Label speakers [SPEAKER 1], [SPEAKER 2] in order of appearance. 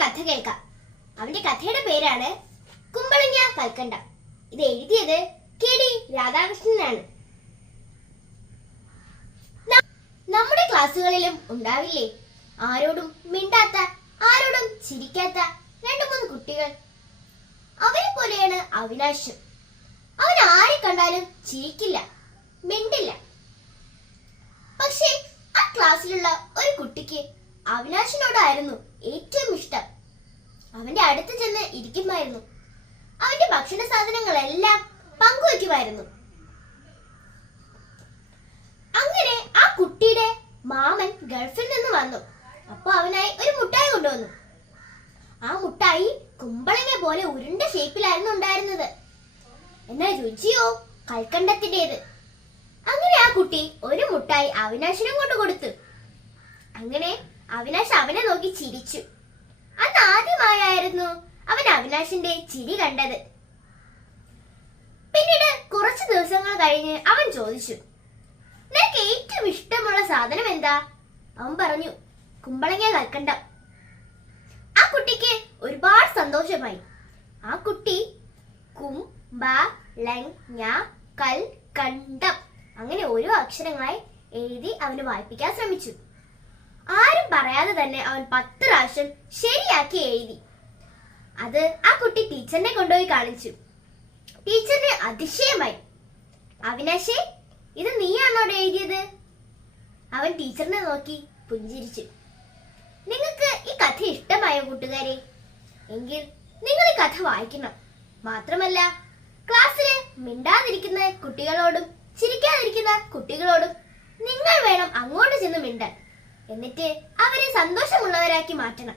[SPEAKER 1] കഥ കേൾക്കാം അവന്റെ കഥയുടെ പേരാണ് കുമ്പളങ്ങ കൽക്കണ്ട. ഇത് എഴുതിയത് കെ ഡി രാധാകൃഷ്ണനാണ്. നമ്മുടെ ക്ലാസ്സുകളിലും ഉണ്ടാവില്ലേ? ആരോടും മിണ്ടാത്ത ആരോടും ചിരിക്കാത്ത രണ്ടു മൂന്ന് കുട്ടികൾ. അവരെ പോലെയാണ് അവിനാശം. അവൻ ആരെ കണ്ടാലും ചിരിക്കില്ല മിണ്ടില്ല. പക്ഷേ ആ ക്ലാസ്സിലുള്ള ഒരു കുട്ടിക്ക് അവിനാശിനോടായിരുന്നു ഏറ്റവും ഇഷ്ടം. അവന്റെ അടുത്ത് ചെന്ന് ഇരിക്കുമായിരുന്നു. അവന്റെ ഭക്ഷണ സാധനങ്ങളെല്ലാം പങ്കുവയ്ക്കുമായിരുന്നു അങ്ങനെ ആ കുട്ടിയുടെ മാമൻ ഗൾഫിൽ നിന്ന് വന്നു. അപ്പൊ അവനായി ഒരു മുട്ടായി കൊണ്ടുവന്നു. ആ മുട്ടായി കുമ്പളങ്ങ പോലെ ഉരുണ്ട ഷേപ്പിലായിരുന്നു ഉണ്ടായിരുന്നത്. എന്നാൽ രുചിയോ കൽക്കണ്ടത്തിന്റേത് അങ്ങനെ ആ കുട്ടി ഒരു മുട്ടായി അവിനാശിനും കൊണ്ട് കൊടുത്തു. അങ്ങനെ അവിനാശ് അവനെ നോക്കി ചിരിച്ചു. അന്ന് ആദ്യമായായിരുന്നു അവൻ അവിനാശിന്റെ ചിരി കണ്ടത്. പിന്നീട് കുറച്ചു ദിവസങ്ങൾ കഴിഞ്ഞ് അവൻ ചോദിച്ചു നിനക്ക് ഏറ്റവും ഇഷ്ടമുള്ള സാധനം എന്താ? അവൻ പറഞ്ഞു കുമ്പളങ്ങ കൽക്കണ്ടം. ആ കുട്ടിക്ക് ഒരുപാട് സന്തോഷമായി. ആ കുട്ടി കുംബളങ്ങ കണ്ടം അങ്ങനെ ഓരോ അക്ഷരങ്ങളായി എഴുതി അവന് വായിപ്പിക്കാൻ ശ്രമിച്ചു. ആരും പറയാതെ തന്നെ അവൻ പത്ത് പ്രാവശ്യം ശരിയാക്കി എഴുതി. അത് ആ കുട്ടി ടീച്ചറിനെ കൊണ്ടുപോയി കാണിച്ചു. ടീച്ചറിന് അതിശയമായി. അവിനാശേ ഇത് നീയാണോ എഴുതിയത്? അവൻ ടീച്ചറിനെ നോക്കി പുഞ്ചിരിച്ചു. നിങ്ങൾക്ക് ഈ കഥ ഇഷ്ടമായ കൂട്ടുകാരെ? എങ്കിൽ നിങ്ങൾ ഈ കഥ വായിക്കണം. മാത്രമല്ല ക്ലാസ്സിൽ മിണ്ടാതിരിക്കുന്ന കുട്ടികളോടും ചിരിക്കാതിരിക്കുന്ന കുട്ടികളോടും നിങ്ങൾ വേണം അങ്ങോട്ട് ചെന്ന് മിണ്ടാൻ. എന്നിട്ട് അവരെ സന്തോഷമുള്ളവരാക്കി മാറ്റണം.